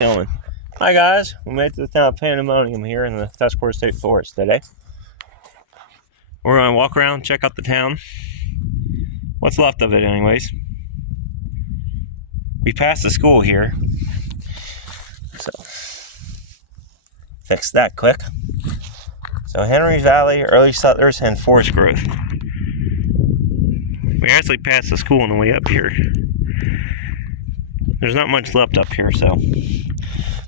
Gentlemen. Hi guys, we made it to the town of Pandemonium here in the Tuscarora State Forest today. We're going to walk around, check out the town. What's left of it anyways. We passed the school here. So, fix that quick. So Henry Valley, early settlers, and forest growth. We actually passed the school on the way up here. There's not much left up here, so.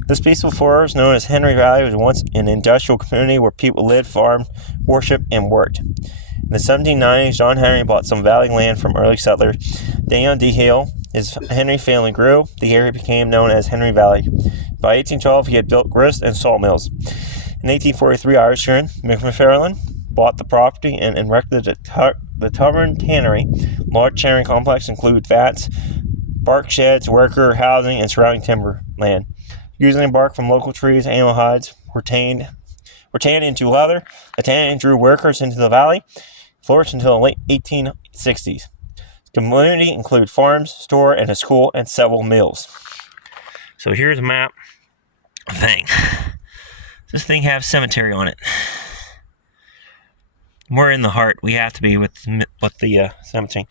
This peaceful forest, known as Henry Valley, was once an industrial community where people lived, farmed, worshipped, and worked. In the 1790s, John Henry bought some valley land from early settlers. Down D Hill, his Henry family grew. The area became known as Henry Valley. By 1812, he had built grist and sawmills. In 1843, Irishman McFarland bought the property and erected the Tavern Tannery. Large tannery complex included vats, bark sheds, worker housing, and surrounding timber land. Using bark from local trees, animal hides were tanned into leather. The tanning drew workers into the valley, flourished until the late 1860s. The community included farms, store, and a school, and several mills. So here's a map. This thing has Cimitery on it. We're in the heart. We have to be with the cemetery.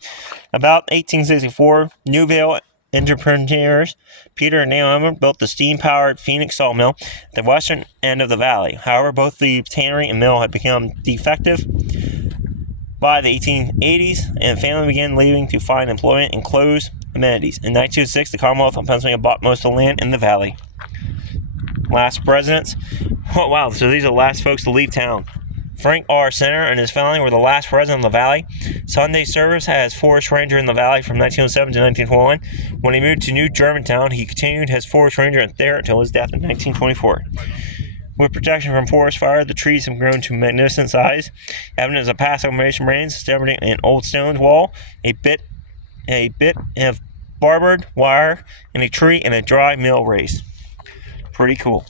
About 1864, Newville entrepreneurs Peter and Naomi built the steam-powered Phoenix sawmill at the western end of the valley. However, both the tannery and mill had become defective by the 1880s, and the family began leaving to find employment in closed amenities. In 1906, the Commonwealth of Pennsylvania bought most of the land in the valley. Last presidents. Oh, wow, so these are the last folks to leave town. Frank R. Center and his family were the last president of the valley. Sunday service as forest ranger in the valley from 1907 to 1921. When he moved to New Germantown, he continued as forest ranger there until his death in 1924. With protection from forest fire, the trees have grown to magnificent size. Evidence of past operation rains, stemming an old stone wall, a bit of barbered wire, and a tree and a dry mill race. Pretty cool.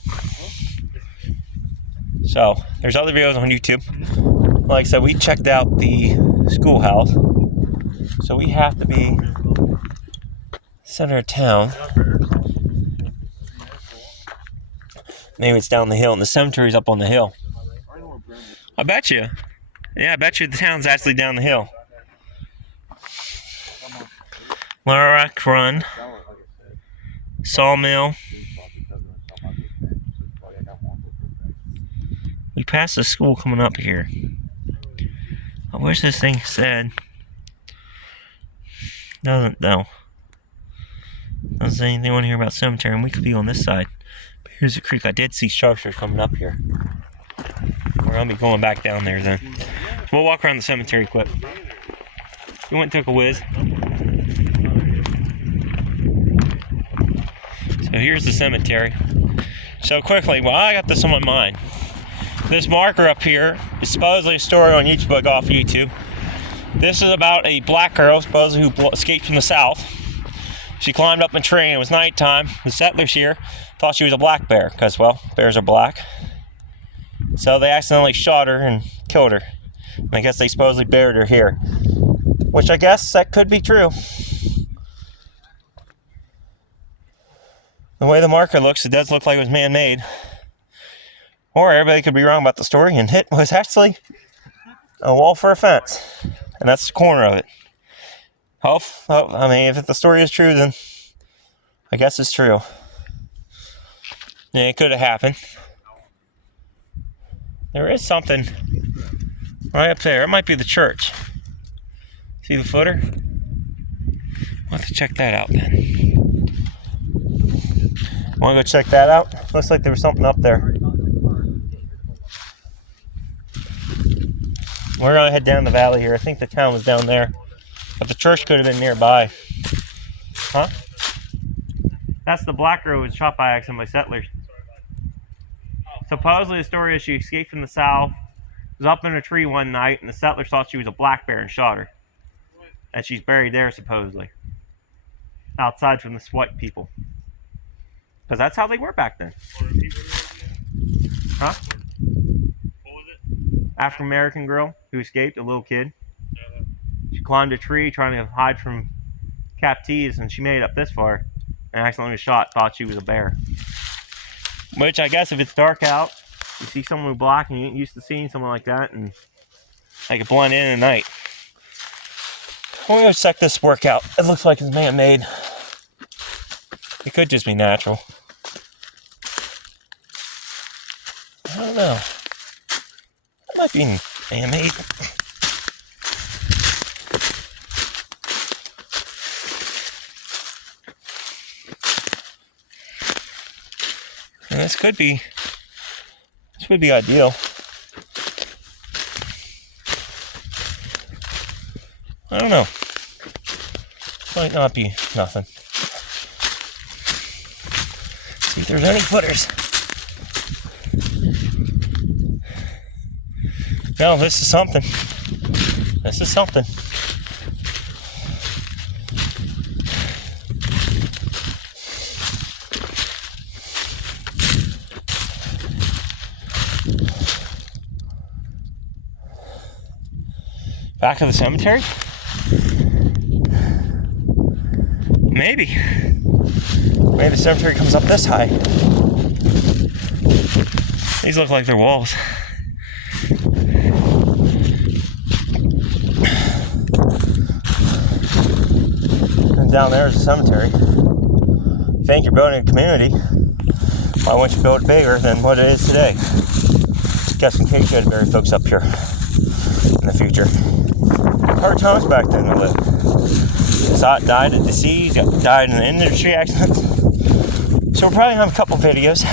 So, there's other videos on YouTube. Like I said, we checked out the schoolhouse. So we have to be center of town. Maybe it's down the hill, and the cemetery's up on the hill. I bet you. Yeah, I bet you the town's actually down the hill. Larak Run. Sawmill. We passed the school coming up here. I wish this thing said. Doesn't though. Doesn't say anything on here about cemetery, and we could be on this side. But here's the creek. I did see structures coming up here. We're gonna be going back down there then. We'll walk around the cemetery quick. We went and took a whiz. So here's the cemetery. So quickly, well, I got this on my mind. This marker up here is supposedly a story on YouTube, off YouTube. This is about a black girl, supposedly, who escaped from the South. She climbed up a tree, and it was nighttime. The settlers here thought she was a black bear, because, well, bears are black. So they accidentally shot her and killed her. And I guess they supposedly buried her here. Which I guess that could be true. The way the marker looks, it does look like it was man-made. Or everybody could be wrong about the story, and it was actually a wall for a fence. And that's the corner of it. I mean, if the story is true, then I guess it's true. Yeah, it could have happened. There is something right up there. It might be the church. See the footer? I'll have to check that out then. Want to go check that out? Looks like there was something up there. We're going to head down the valley here. I think the town was down there. But the church could have been nearby. Huh? That's the black girl who was shot by accident by settlers. Supposedly the story is she escaped from the South, was up in a tree one night, and the settlers thought she was a black bear and shot her. And she's buried there, supposedly. Outside from the white people. Because that's how they were back then. Huh? African American girl who escaped, a little kid. She climbed a tree trying to hide from captives, and she made it up this far and accidentally was shot, thought she was a bear. Which I guess if it's dark out, you see someone with black and you ain't used to seeing someone like that, and they could blend in at night. We're gonna check this workout. It looks like it's man-made. It could just be natural. I don't know. It might be man-made. And this would be ideal. I don't know. Might not be nothing. See if there's any footers. No, this is something. This is something. Back of the cemetery? Maybe. Maybe the cemetery comes up this high. These look like they're walls. And down there is a cemetery. If you think you're building a community, why wouldn't you build it bigger than what it is today? Just in case you had to bury folks up here in the future. Hard times back then to live. Died at the sea, died in an industry accident. So we're probably gonna have a couple videos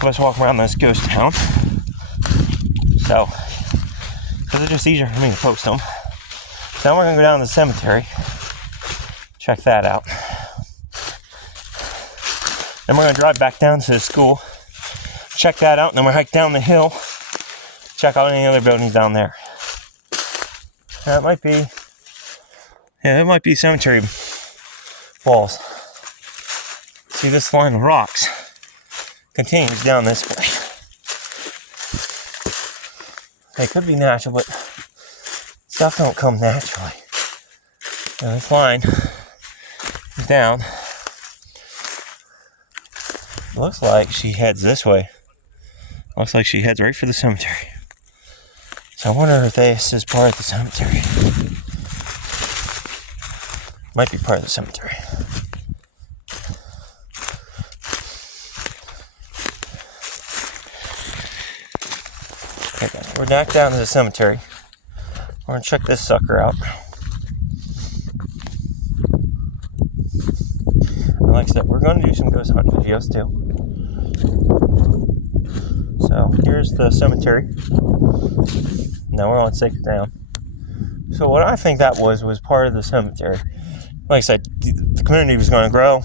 of us walking around this ghost town. So, because it's just easier for me to post them. So now we're gonna go down to the cemetery. Check that out. Then we're gonna drive back down to the school. Check that out, and then we're hike down the hill. Check out any other buildings down there. That might be, it might be cemetery walls. See, this line of rocks continues down this way. They could be natural, but stuff don't come naturally. And this line is down. Looks like she heads this way. Looks like she heads right for the cemetery. So I wonder if this is part of the cemetery. Might be part of the cemetery. Okay, guys, we're back down to the cemetery. We're gonna check this sucker out. And like I said, we're gonna do some ghost hunt videos too. So here's the cemetery. Now we're on sacred ground. So what I think that was part of the cemetery. Like I said, the community was going to grow.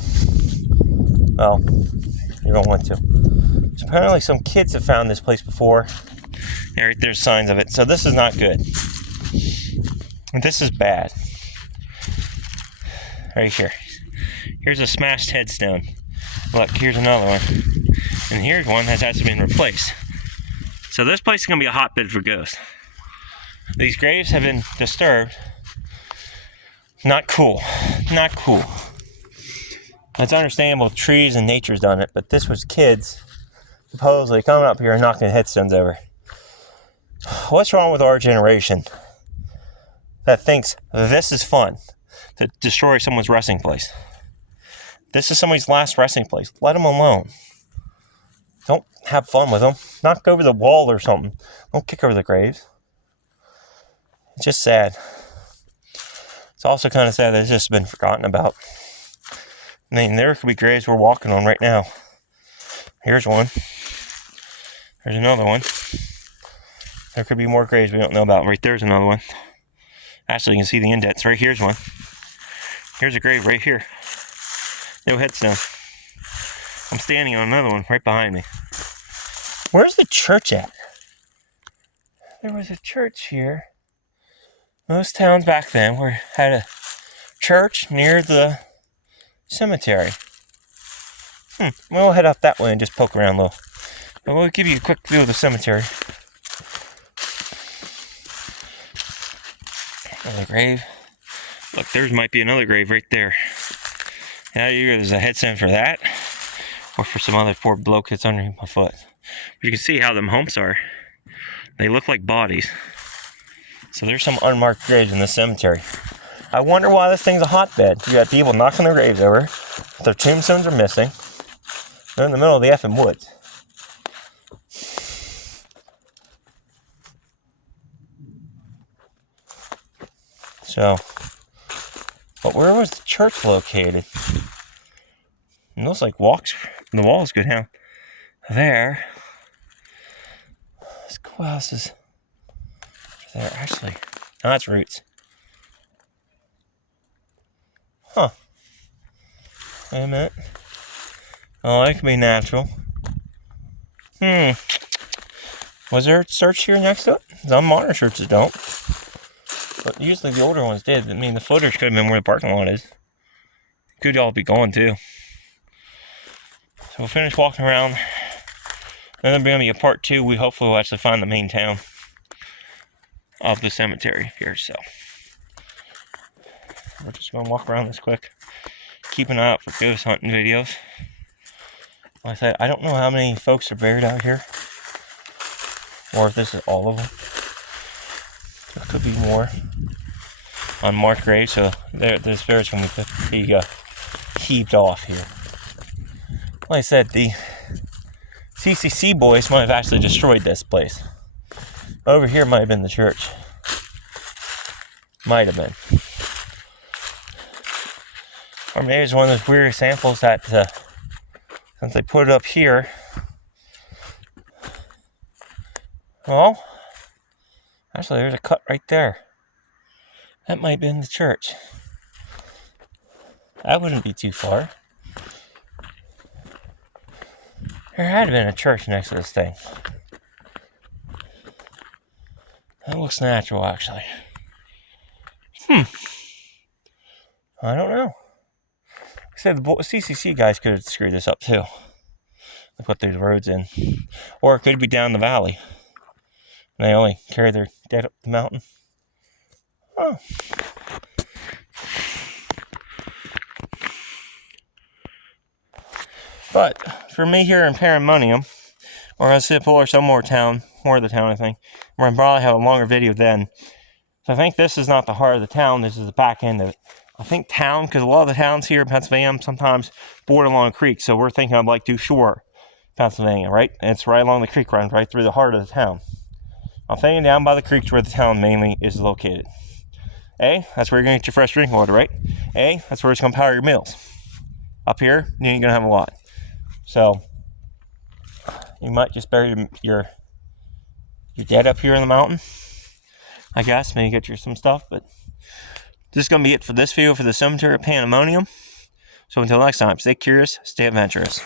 Well, you're going to want to. So apparently some kids have found this place before. There's signs of it. So this is not good. This is bad. Right here. Here's a smashed headstone. Look, here's another one. And here's one that's actually been replaced. So this place is going to be a hotbed for ghosts. These graves have been disturbed. Not cool. Not cool. It's understandable trees and nature's done it, but this was kids supposedly coming up here and knocking headstones over. What's wrong with our generation that thinks this is fun, to destroy someone's resting place? This is somebody's last resting place. Let them alone. Don't have fun with them. Knock over the wall or something. Don't kick over the graves. It's just sad. It's also kind of sad that it's just been forgotten about. I mean, there could be graves we're walking on right now. Here's one. There's another one. There could be more graves we don't know about. Right there's another one. Actually, you can see the indents. Right here's one. Here's a grave right here. No headstone. I'm standing on another one right behind me. Where's the church at? There was a church here. Most towns back then had a church near the cemetery. We'll head up that way and just poke around a little. But we'll give you a quick view of the cemetery. Another grave. Look, there might be another grave right there. Now there's a headstone for that. or for some other poor bloke that's underneath my foot. You can see how them humps are. They look like bodies. So there's some unmarked graves in this cemetery. I wonder why this thing's a hotbed. You got people knocking their graves over. Their tombstones are missing. They're in the middle of the effing woods. So, but where was the church located? It looks like the walls go down there. Schoolhouses there. Actually, no, that's roots. Huh. Wait a minute. Oh, that could be natural. Was there a church here next to it? Some modern churches don't. But usually the older ones did. I mean, the footers could have been where the parking lot is. Could all be gone too. So we'll finish walking around. Then there'll be going to be a part 2. We hopefully will actually find the main town of the cemetery here. So we're just going to walk around this quick. Keep an eye out for ghost hunting videos. Like I said, I don't know how many folks are buried out here, or if this is all of them. There could be more unmarked graves, so the spirits will be heaved off here. Like I said, the CCC boys might have actually destroyed this place. Over here might have been the church. Might have been. Or maybe it's one of those weird samples that, since they put it up here, well, actually there's a cut right there. That might have been the church. That wouldn't be too far. There had been a church next to this thing. That looks natural, actually. I don't know. I said the CCC guys could have screwed this up too. They put these roads in. Or it could be down the valley. And they only carry their dead up the mountain. Oh. But for me here in Paramonium, or I'll pull or some more of the town, I think, we're gonna probably have a longer video then. So I think this is not the heart of the town, this is the back end of it. I think town, because a lot of the towns here in Pennsylvania sometimes border along a creek, so we're thinking of like Due Shore, Pennsylvania, right? And it's right along the creek, runs right through the heart of the town. I'm thinking down by the creek where the town mainly is located. A, that's where you're gonna get your fresh drinking water, right? A, that's where it's gonna power your meals. Up here, you ain't gonna have a lot. So, you might just bury your dead up here in the mountain, I guess. Maybe get you some stuff, but this is going to be it for this video for the cemetery of Pandemonium. So until next time, stay curious, stay adventurous.